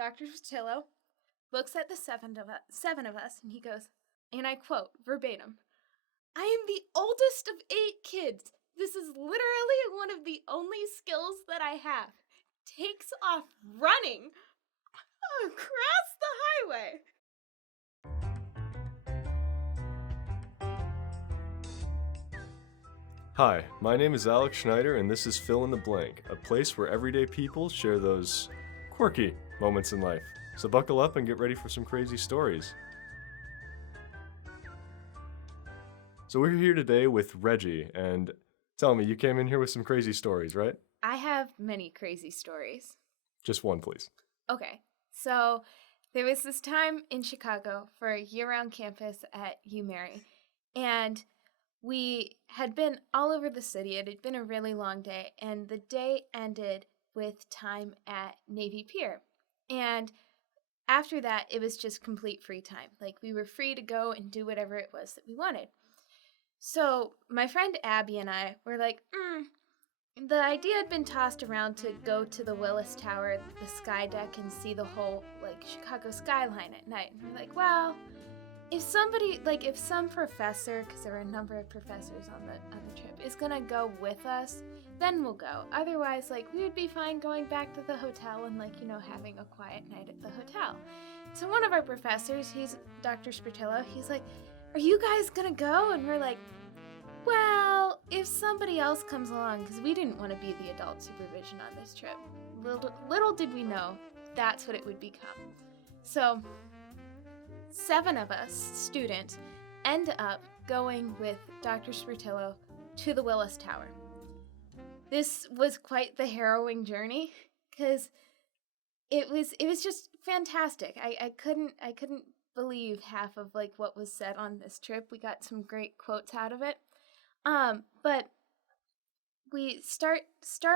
Dr. Patillo looks at the seven of us, and he goes, and I quote verbatim, "I am the oldest of 8 kids. This is literally one of the only skills that I have." Takes off running across the highway. Hi, my name is Alex Schneider, and this is Fill in the Blank, a place where everyday people share those quirky moments in life. So buckle up and get ready for some crazy stories. So we're here today with Reggie, and tell me, you came in here with some crazy stories, right? I have many crazy stories. Just one, please. Okay, so there was this time in Chicago for a year-round campus at UMary, and we had been all over the city. It had been a really long day, and the day ended with time at Navy Pier. And after that, it was just complete free time. Like, we were free to go and do whatever it was that we wanted. So my friend Abby and I were like, the idea had been tossed around to go to the Willis Tower, the sky deck, and see the whole, Chicago skyline at night. And we're like, well, if some professor, because there were a number of professors on the trip, is gonna go with us, then we'll go. Otherwise, we would be fine going back to the hotel and, having a quiet night at the hotel. So one of our professors, he's Dr. Sportillo, he's like, "Are you guys gonna go?" And we're like, well, if somebody else comes along, because we didn't want to be the adult supervision on this trip. Little did we know that's what it would become. So 7 of us, students, end up going with Dr. Sportillo to the Willis Tower. This was quite the harrowing journey, because it was just fantastic. I couldn't believe half of what was said on this trip. We got some great quotes out of it. But we start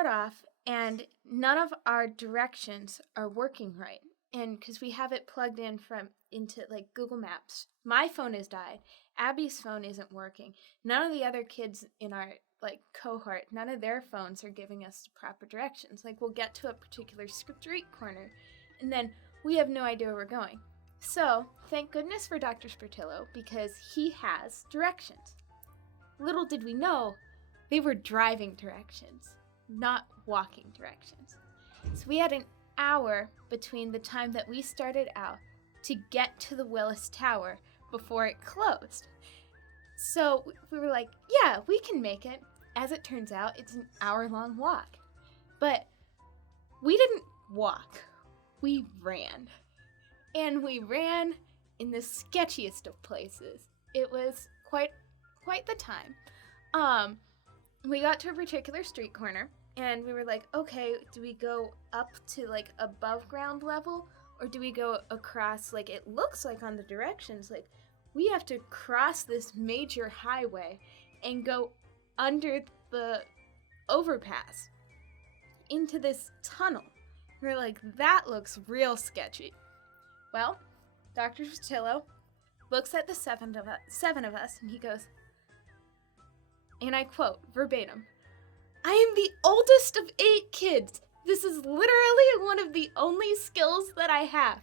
off, and none of our directions are working right. And because we have it plugged into Google Maps. My phone has died. Abby's phone isn't working. None of the other kids in our cohort, none of their phones are giving us proper directions. We'll get to a particular street corner, and then we have no idea where we're going. So, thank goodness for Dr. Sportillo, because he has directions. Little did we know, they were driving directions, not walking directions. So we had an hour between the time that we started out to get to the Willis Tower before it closed. So we were like, yeah, we can make it. As it turns out, it's an hour-long walk. But we didn't walk. We ran. And we ran in the sketchiest of places. It was quite the time. We got to a particular street corner, and we were like, okay, do we go up to above ground level, or do we go across, it looks like on the directions, we have to cross this major highway and go under the overpass into this tunnel. We're like, that looks real sketchy. Well, Dr. Patillo looks at the 7 of us, and he goes, and I quote verbatim, "I am the oldest of 8 kids. This is literally one of the only skills that I have."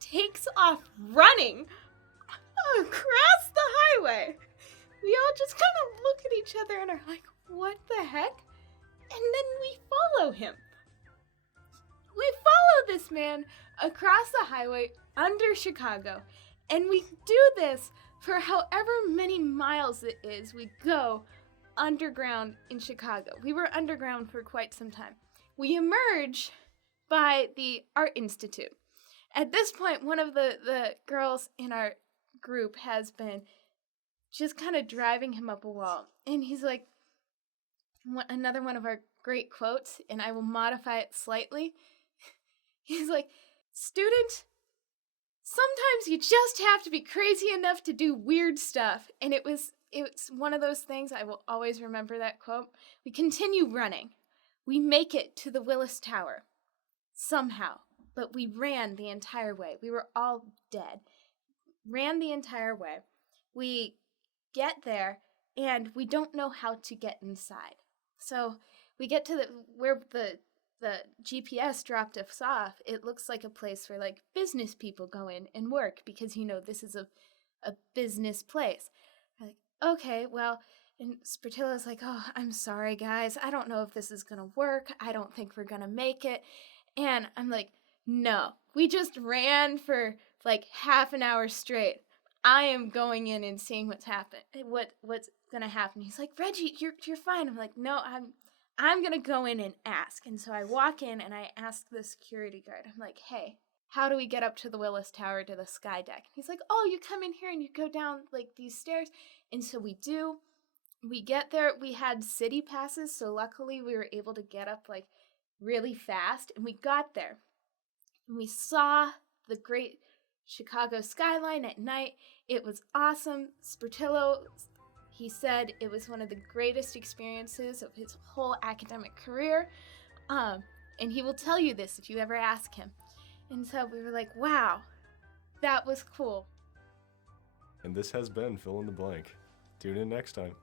Takes off running across the highway. We all just kind of look at each other and are like, what the heck? And then we follow him. We follow this man across the highway under Chicago, and we do this for however many miles it is we go underground in Chicago. We were underground for quite some time. We emerge by the Art Institute. At this point, one of the girls in our group has been just kind of driving him up a wall. And he's like, another one of our great quotes, and I will modify it slightly. He's like, "Student, sometimes you just have to be crazy enough to do weird stuff." And it's one of those things, I will always remember that quote. We continue running. We make it to the Willis Tower. Somehow. But we ran the entire way. We were all dead. Ran the entire way. We get there, and we don't know how to get inside. So we get to where the the GPS dropped us off, it looks like a place where like business people go in and work because this is a business place. I'm like, okay, well, and Sportillo's like, oh, I'm sorry guys, I don't know if this is gonna work. I don't think we're gonna make it. And I'm like, no, we just ran for like half an hour straight. I am going in and seeing what's gonna happen. He's like, Reggie, you're fine. I'm like, no, I'm gonna go in and ask. And so I walk in and I ask the security guard. I'm like, hey, how do we get up to the Willis Tower to the sky deck? He's like, oh, you come in here and you go down like these stairs. And so we do. We get there. We had city passes, so luckily we were able to get up like really fast. And we got there. And we saw the great Chicago skyline at night. It was awesome. Sportillo, he said it was one of the greatest experiences of his whole academic career. And he will tell you this if you ever ask him. And so we were like, wow, that was cool. And this has been Fill in the Blank. Tune in next time.